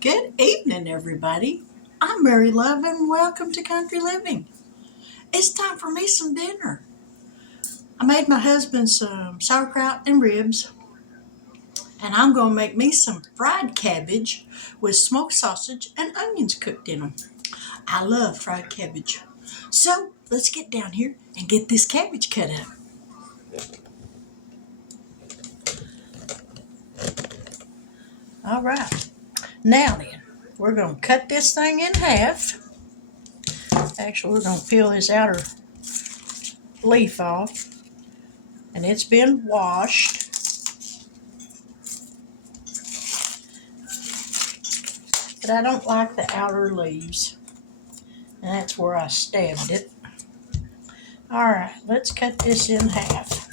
Good evening, everybody. I'm Mary Love, and welcome to Country Living. It's time for me some dinner. I made my husband some sauerkraut and ribs, and I'm going to make me some fried cabbage with smoked sausage and onions cooked in them. I love fried cabbage. So let's get down here and get this cabbage cut up. All right. Now then, we're going to cut this thing in half. Actually, we're going to peel this outer leaf off, and it's been washed. But I don't like the outer leaves, and that's where I stabbed it. All right, let's cut this in half,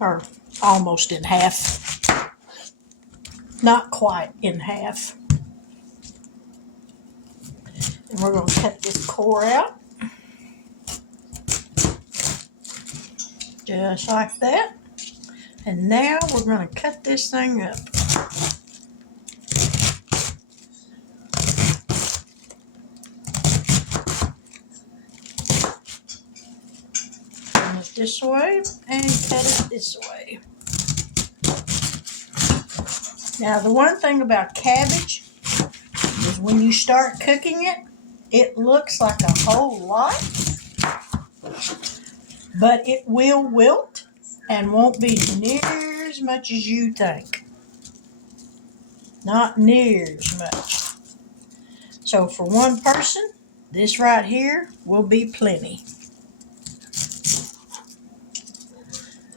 or almost in half, not quite in half. And we're going to cut this core out, just like that. And now we're going to cut this thing up. Turn it this way and cut it this way. Now, the one thing about cabbage is when you start cooking it, it looks like a whole lot, but it will wilt and won't be near as much as you think. Not near as much. So for one person, this right here will be plenty.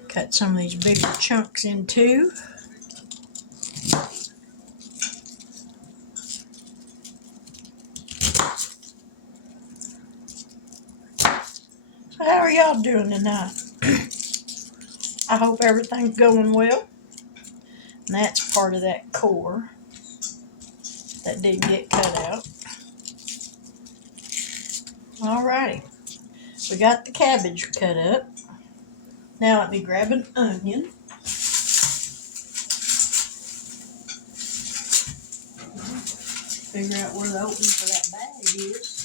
Cut some of these bigger chunks in two. So how are y'all doing tonight? I hope everything's going well. And that's part of that core that did get cut out. Alrighty. We got the cabbage cut up. Now let me grab an onion. Figure out where the opening for that bag is.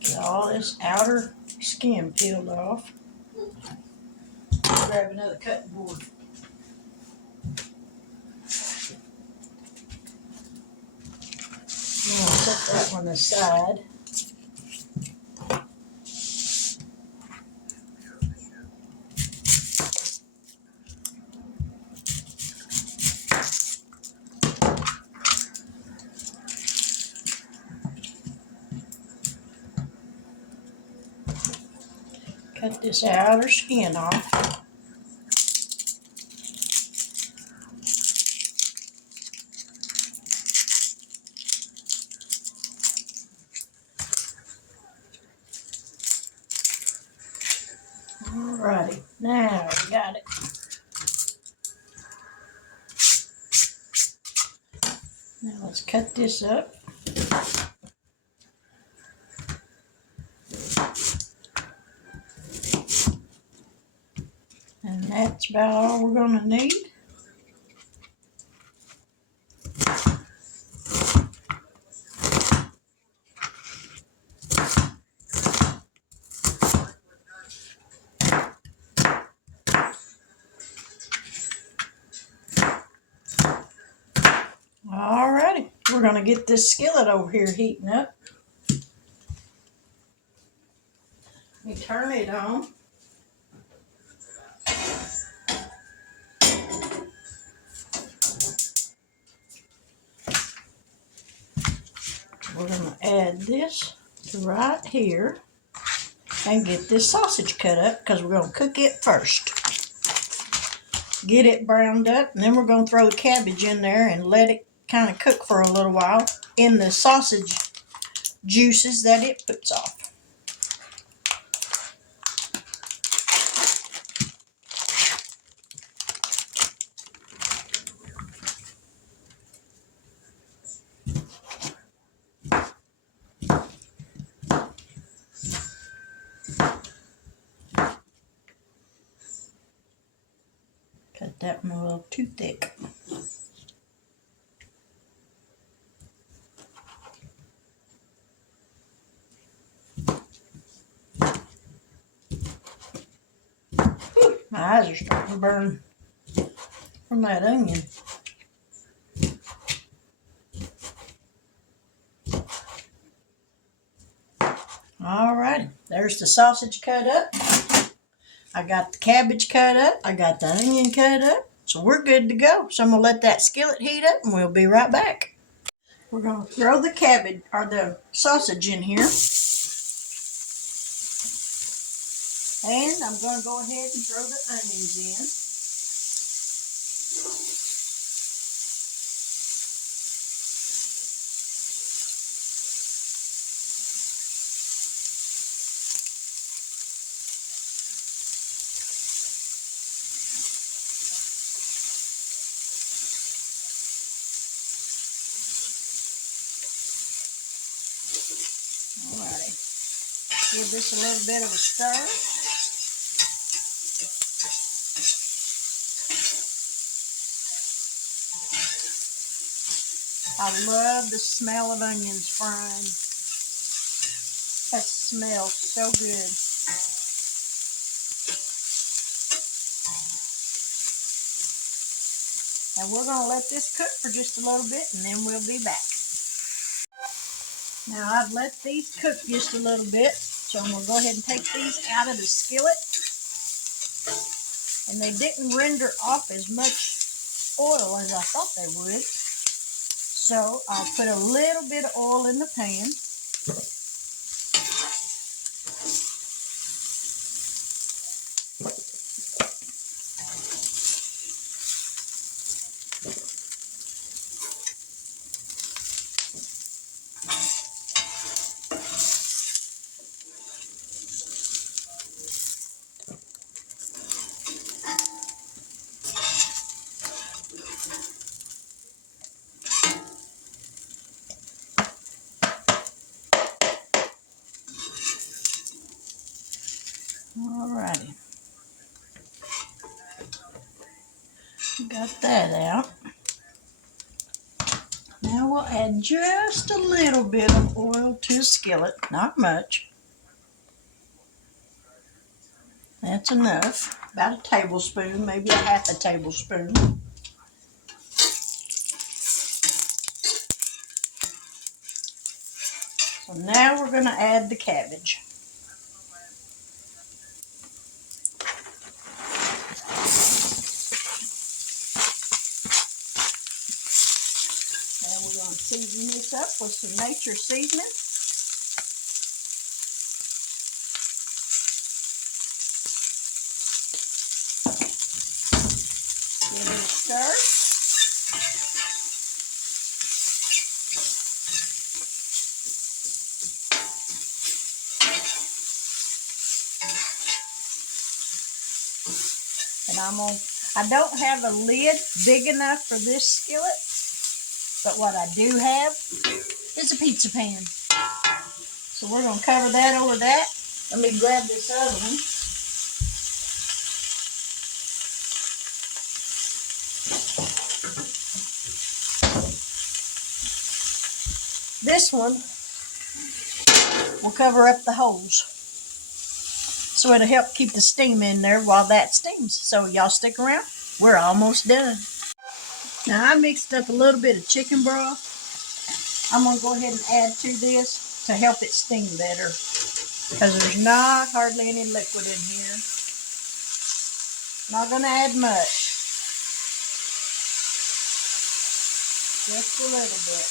Get all this outer skin peeled off. Grab another cutting board. I'm going to set that one aside. Cut this outer skin off. Alrighty, now we got it. Now let's cut this up. And that's about all we're going to need. Alrighty, we're going to get this skillet over here heating up. Let me turn it on. We're going to add this to right here and get this sausage cut up because we're going to cook it first. Get it browned up, and then we're going to throw the cabbage in there and let it kind of cook for a little while in the sausage juices that it puts off. that one a little too thick. Whew, my eyes are starting to burn from that onion. Alrighty, there's the sausage cut up. I got the cabbage cut up. I got the onion cut up. So we're good to go. So I'm going to let that skillet heat up and we'll be right back. We're going to throw the cabbage or the sausage in here. And I'm going to go ahead and throw the onions in. Alrighty. Give this a little bit of a stir. I love the smell of onions frying. That smells so good. And we're going to let this cook for just a little bit and then we'll be back. Now I've let these cook just a little bit, so I'm going to go ahead and take these out of the skillet. And they didn't render off as much oil as I thought they would. So I'll put a little bit of oil in the pan. Alrighty. Got that out. Now we'll add just a little bit of oil to the skillet, not much. That's enough, about a tablespoon, maybe a half a tablespoon. So now we're going to add the cabbage. And we're going to season this up with some nature seasoning. Give it a stir. And I don't have a lid big enough for this skillet, but what I do have is a pizza pan. So we're going to cover that over that. Let me grab this other one. This one will cover up the holes. So it'll help keep the steam in there while that steams. So y'all stick around. We're almost done. Now I mixed up a little bit of chicken broth. I'm going to go ahead and add to this to help it steam better. Because there's not hardly any liquid in here. Not going to add much. Just a little bit.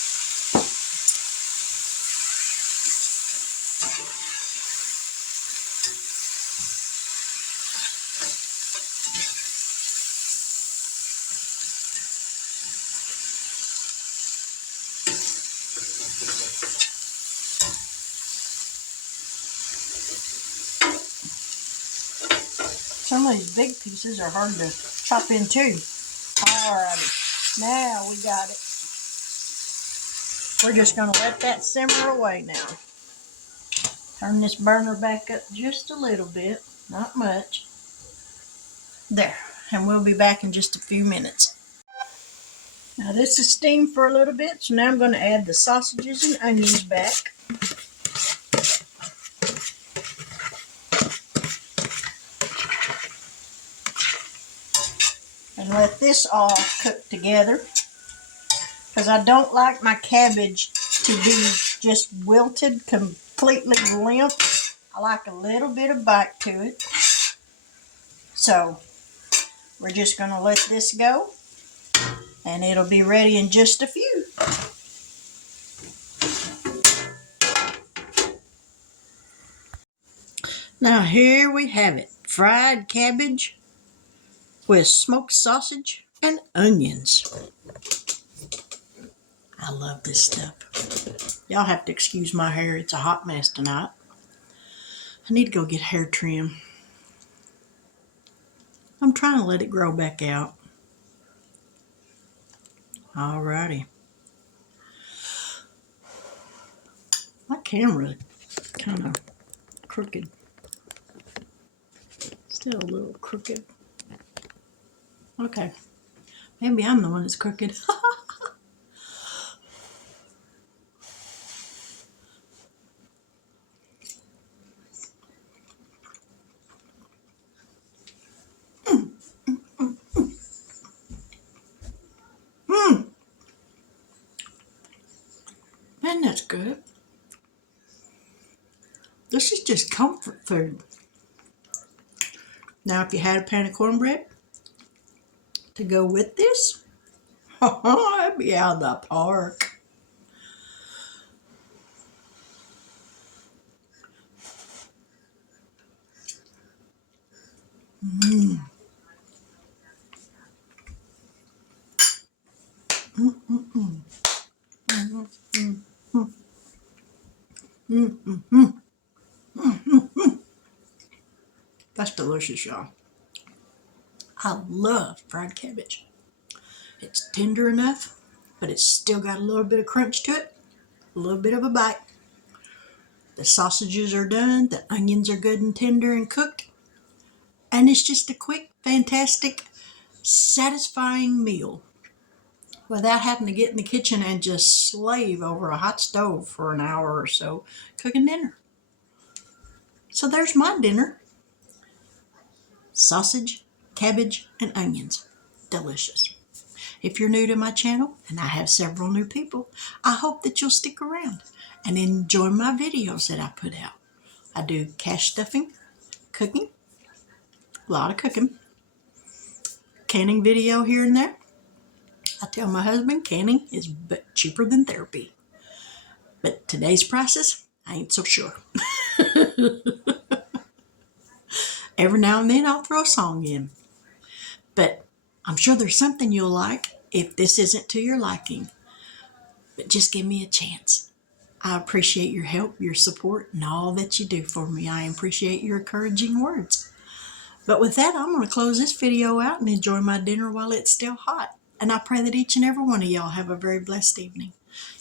Some of these big pieces are hard to chop in too. Alrighty, now we got it. We're just going to let that simmer away now. Turn this burner back up just a little bit, not much. There. and we'll be back in just a few minutes. Now this is steamed for a little bit, so now I'm going to add the sausages and onions back. And let this all cook together, because I don't like my cabbage to be just wilted, completely limp. I like a little bit of bite to it. So we're just going to let this go, and it'll be ready in just a few. Now here we have it, fried cabbage with smoked sausage and onions. I love this stuff. Y'all have to excuse my hair, it's a hot mess tonight. I need to go get hair trim. I'm trying to let it grow back out. Alrighty. My camera kind of crooked. Still a little crooked. Okay. Maybe I'm the one that's crooked. Man, that's good. This is just comfort food. Now, if you had a pan of cornbread to go with this, it'd be out of the park. Mm. Mm, mm, mm. Mm, mm, mm. Mm, mm, mm. Mm, mm, mm. That's delicious, y'all. I love fried cabbage. It's tender enough, but it's still got a little bit of crunch to it, a little bit of a bite. The sausages are done, the onions are good and tender and cooked, and it's just a quick, fantastic, satisfying meal without having to get in the kitchen and just slave over a hot stove for an hour or so cooking dinner. So there's my dinner. Sausage, cabbage, and onions. Delicious. If you're new to my channel, and I have several new people, I hope that you'll stick around and enjoy my videos that I put out. I do cash stuffing, cooking, a lot of cooking, canning video here and there. I tell my husband canning is cheaper than therapy. But today's prices, I ain't so sure. Every now and then I'll throw a song in. But I'm sure there's something you'll like if this isn't to your liking. But just give me a chance. I appreciate your help, your support, and all that you do for me. I appreciate your encouraging words. But with that, I'm going to close this video out and enjoy my dinner while it's still hot. And I pray that each and every one of y'all have a very blessed evening.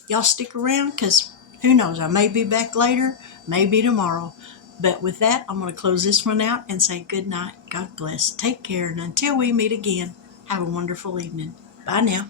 Y'all stick around, because who knows, I may be back later, maybe tomorrow. But with that, I'm going to close this one out and say good night. God bless. Take care. And until we meet again, have a wonderful evening. Bye now.